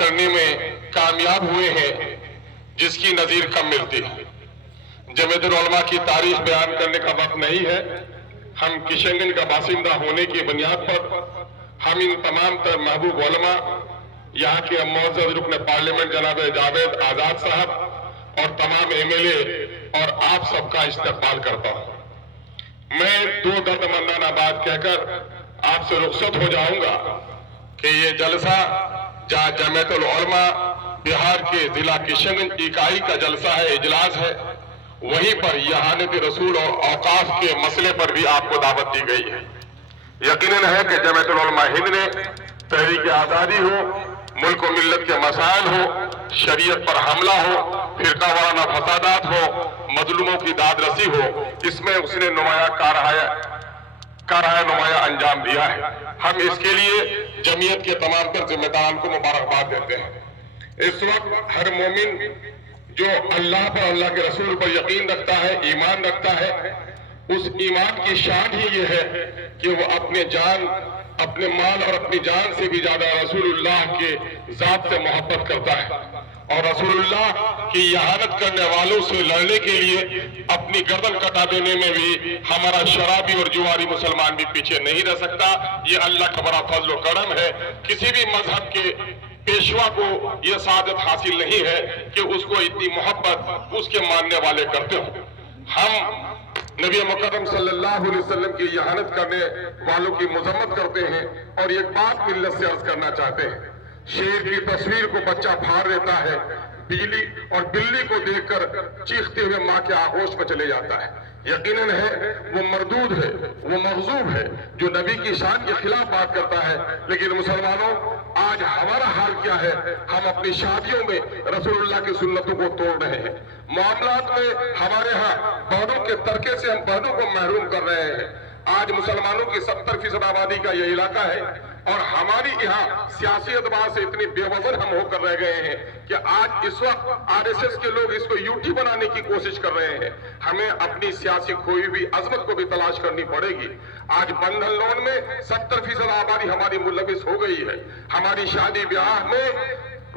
کرنے میں کامیاب ہوئے ہیں جس کی نظیر کم ملتی ہے۔ جمعیت العلماء کی تاریخ بیان کرنے کا وقت نہیں ہے۔ ہم کشن گنج کا باشندہ ہونے کی بنیاد پر ہم ان تمام تر محبوب علماء، یہاں کے معزز رکن پارلیمنٹ جناب جاوید آزاد صاحب اور تمام MLA اور آپ سب کا استقبال کرتا ہوں۔ میں دو دردمندانہ بات کہہ کر آپ سے رخصت ہو جاؤں گا کہ یہ جلسہ جہاں جمعیت العلماء بہار کے ضلع کشن گنج اکائی کا جلسہ ہے، اجلاس ہے، وہیں پر یہانت رسول اور اوقاف کے مسئلے پر بھی آپ کو دعوت دی گئی ہے۔ یقیناً ہے کہ جمعیت العلماء ہند نے تحریک آزادی ہو، ملک و ملت کے مسائل ہو، شریعت پر حملہ ہو، فرقہ وارانہ فسادات ہو، مظلوموں کی داد رسی ہو، اس میں اس نے کارہائے نمایاں انجام دیا ہے۔ ہم اس کے لیے جمعیت کے تمام تر ذمہ داران کو مبارکباد دیتے ہیں۔ اس وقت ہر مومن جو اللہ پر، اللہ کے رسول پر یقین رکھتا ہے، ایمان رکھتا ہے، اس ایمان کی شان ہی یہ ہے کہ وہ اپنے جان، اپنے مال اور اپنی جان سے بھی زیادہ رسول اللہ کے ذات سے محبت کرتا ہے، اور رسول اللہ کی اہانت کرنے والوں سے لڑنے کے لیے اپنی گردن کٹا دینے میں بھی ہمارا شرابی اور جواری مسلمان بھی پیچھے نہیں رہ سکتا۔ یہ اللہ کا بڑا فضل و کرم ہے۔ کسی بھی مذہب کے پیشوا کو یہ سعادت حاصل نہیں ہے کہ اس کو اتنی محبت اس کے ماننے والے کرتے ہوں۔ ہم نبی مکرم صلی اللہ علیہ وسلم کی اہانت کرنے والوں کی مذمت کرتے ہیں، اور ایک بات ملت سے عرض کرنا چاہتے ہیں۔ شیر کی تصویر کو بچہ پھاڑ دیتا ہے، بجلی اور بلی کو دیکھ کر چیختے ہوئے ماں کے آغوش میں چلے جاتا ہے۔ یقیناً ہے وہ مردود ہے، وہ مغضوب ہے جو نبی کی شان کے خلاف بات کرتا ہے۔ لیکن مسلمانوں، آج ہمارا حال کیا ہے؟ ہم اپنی شادیوں میں رسول اللہ کی سنتوں کو توڑ رہے ہیں۔ معاملات میں ہمارے ہاں بہنوں کے ترکے سے ہم بہنوں کو محروم کر رہے ہیں۔ آج مسلمانوں کی 70% آبادی کا یہ علاقہ ہے، اور ہماری یہاں سیاسی اعتبار سے اتنی بے وزن ہم ہو کر رہ گئے ہیں کہ آج اس وقت RSS کے لوگ اس کو UT بنانے کی کوشش کر رہے ہیں۔ ہمیں اپنی سیاسی کھوئی ہوئی عظمت کو بھی تلاش کرنی پڑے گی۔ آج بندھن لون میں 70% آبادی ہماری ملوث ہو گئی ہے۔ ہماری شادی بیاہ میں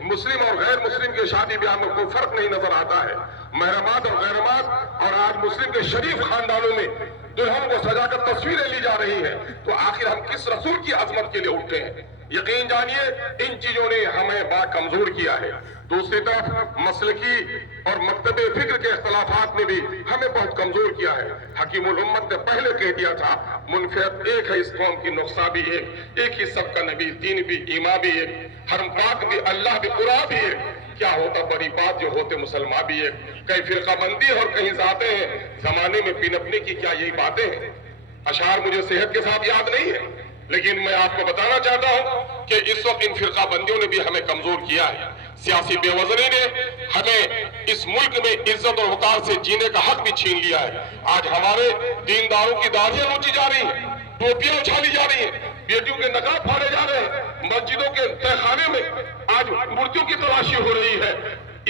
مسلم اور غیر مسلم کے شادی بیاہ میں کوئی فرق نہیں نظر آتا ہے۔ محرمات اور غیرمات، اور آج مسلم کے شریف خاندانوں میں دلہن کو سجا کر تصویریں لی جا رہی ہیں۔ تو آخر ہم کس رسول کی عظمت کے لیے اٹھتے ہیں؟ یقین جانیے ان چیزوں نے ہمیں بڑا کمزور کیا ہے۔ دوسری طرف مسلکی اور مکتب فکر کے اختلافات نے بھی ہمیں بہت کمزور کیا ہے۔ حکیم الامت نے پہلے کہہ دیا تھا، منفرد ایک ہے اس قوم کی، نقصہ بھی ایک ہی سب کا نبی، دین بھی، ایمان بھی ایک، حرم پاک بھی، اللہ بھی، قرآن بھی ایک۔ کیا ہوتا بڑی بات جو ہوتے مسلمان بھی ایک؟ کہیں فرقہ بندی اور کہیں ذاتیں ہیں، زمانے میں پنپنے کی کیا یہی باتیں ہیں؟ اشعار مجھے صحت کے ساتھ یاد نہیں ہے، لیکن میں آپ کو بتانا چاہتا ہوں کہ اس وقت ان فرقہ بندیوں نے بھی ہمیں کمزور کیا ہے۔ سیاسی بے وزنی نے ہمیں اس ملک میں عزت اور وقار سے جینے کا حق بھی چھین لیا ہے۔ آج ہمارے دینداروں کی داڑھیاں نوچی جا رہی ہیں، ٹوپیاں اچھالی جا رہی ہیں، بیٹیوں کے نقاب پھاڑے جا رہے ہیں، مسجدوں کے تہخانے میں آج مورتیوں کی تلاشی ہو رہی ہے۔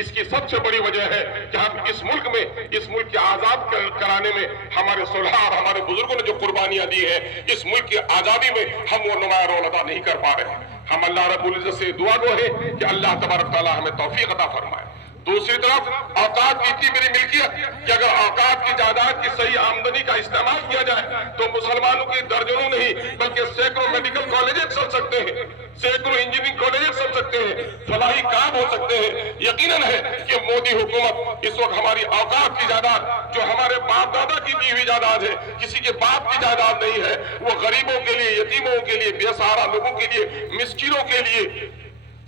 اس کی سب سے بڑی وجہ ہے کہ ہم اس ملک کے آزاد کرانے میں ہمارے صلحاء اور ہمارے بزرگوں نے جو قربانیاں دی ہیں، اس ملک کی آزادی میں ہم وہ نمایاں رول ادا نہیں کر پا رہے ہیں۔ ہم اللہ رب العزت سے دعا گو ہے کہ اللہ تبارک تعالیٰ ہمیں توفیق عطا فرمائے۔ دوسری طرف اوقات کی اتنی بڑی ملکیت کہ اگر اوقات کی جائیداد کی صحیح آمدنی کا استعمال کیا جائے تو مسلمانوں کی درجنوں نہیں بلکہ سینکڑوں میڈیکل کالجز چل سکتے ہیں، سینکڑوں انجینئرنگ کالجز چل سکتے ہیں، فلاحی کام ہو سکتے ہیں۔ یقیناً ہے کہ مودی حکومت اس وقت ہماری اوقات کی جائیداد جو ہمارے باپ دادا کی دی ہوئی جائیداد ہے، کسی کے باپ کی جائیداد نہیں ہے، وہ غریبوں کے لیے، یتیموں کے لیے، بے سہارا لوگوں کے لیے، مسکینوں کے لیے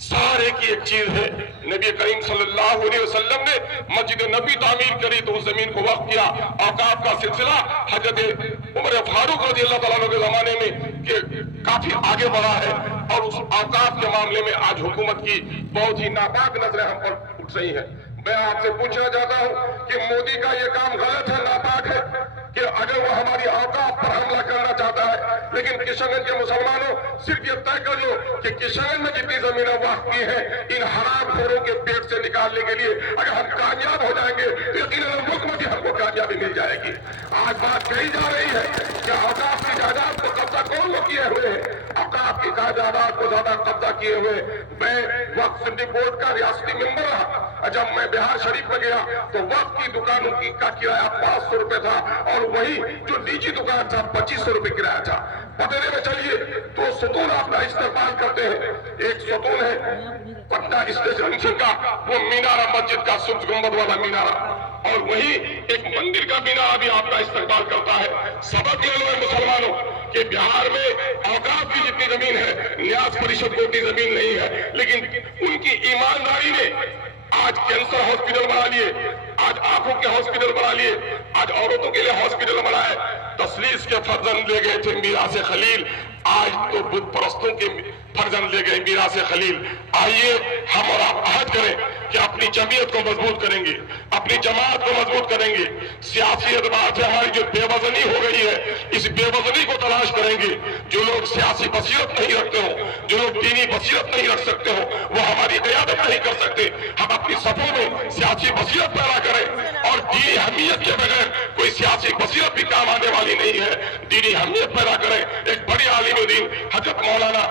سارے کی ایک چیز ہے۔ نبی کریم صلی اللہ علیہ وسلم نے مسجد نبی تعمیر کری تو اس زمین کو وقف کیا۔ اوقاف کا سلسلہ حضرت عمر فاروق رضی اللہ تعالیٰ عنہ کے زمانے میں کافی آگے بڑھا ہے، اور اس اوقاف کے معاملے میں آج حکومت کی بہت ہی ناپاک نظریں ہم پر اٹھ رہی ہیں۔ میں آپ سے پوچھنا چاہتا ہوں کہ مودی کا یہ کام غلط ہے، ناپاک ہے کہ اگر وہ ہماری اوقاف پر حملہ کرنا چاہتا ہے، لیکن کشن گنج کے مسلمانوں صرف یہ طے کر لو کہ کشن گنج میں جتنی زمینیں وقف کی ہیں ان حرام خوروں کے پیٹ سے نکالنے کے لیے اگر ہم کامیاب ہو جائیں گے تو یقیناً ملک میں بھی ہم کو کامیابی مل جائے گی۔ آج بات کہی جا رہی ہے کہ اوقاف کی جائیداد کو قبضہ کون لوگ کیے ہوئے ہیں؟ اوقاف آپ کی جائیداد کو زیادہ قبضہ کیے ہوئے. میں وقف سندھی بورڈ کا ریاستی ممبر رہا. جب میں بہار شریف میں گیا تو وقف کی دکانوں کا کرایہ 500 روپے تھا اور وہی جو نجی دکان تھا 2500 روپے کرایہ تھا. پتنے میں چلیے 2 ستون آپ کا استقبال کرتے ہیں. ایک ستون ہے پٹنہ اسٹیشن کا وہ مینارہ مسجد کا سبز گنبد والا مینارہ, اور وہی ایک مندر کا مینارہ بھی آپ کا استقبال کرتا ہے. سبق لے لو مسلمانوں کہ بہار میں اوقاف کی جتنی زمین ہے نیاز پریشد کو اتنی زمین نہیں ہے, لیکن ان کی ایمانداری نے آج کینسر ہاسپٹل بنا لیے, آج آنکھوں کے ہاسپٹل بنا لیے, آج عورتوں کے لیے ہاسپٹل بنائے. تسلیس کے فرزند لے گئے تھے میراث خلیل, آج تو بت پرستوں کے فرزند لے گئے میراث خلیل. آئیے ہم اور آپ عہد کریں کہ اپنی جمعیت کو مضبوط کریں گے, اپنی جماعت کو مضبوط کریں گے. سیاسی اعتبار سے ہماری جو بے وزنی ہو گئی ہے اس بے وزنی کو تلاش کریں گے. جو لوگ سیاسی بصیرت نہیں رکھتے ہو, جو لوگ دینی بصیرت نہیں رکھ سکتے ہو, وہ ہماری قیادت نہیں کر سکتے. ہم اپنی صفوں میں سیاسی بصیرت پیدا کریں, اور دینی اہمیت کے بغیر کوئی سیاسی بصیرت بھی کام آنے والی نہیں ہے. دینی اہمیت پیدا کریں. ایک بڑی عالم دین حضرت مولانا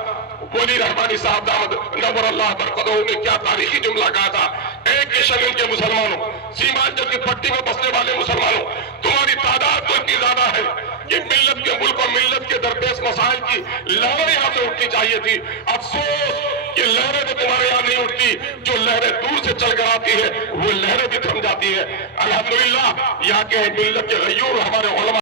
ولی رحمانی صاحب دامد نور اللہ برکتہ نے کیا تاریخی جملہ کہا تھا, ایک کشن کے مسلمانوں, سیمانچل کی پٹی میں بسنے والے مسلمانوں, تمہاری تعداد تو اتنی زیادہ ہے کہ ملت کے ملک اور ملت کے درپیش مسائل کی لہریں یہاں سے اٹھنی چاہیے تھی. افسوس کہ لہریں تو تمہارے یہاں نہیں اٹھتی, جو لہریں دور سے چل کر آتی ہے وہ لہریں بھی تھم جاتی ہے. الحمدللہ یہاں کے ملت کے غیور ہمارے علماء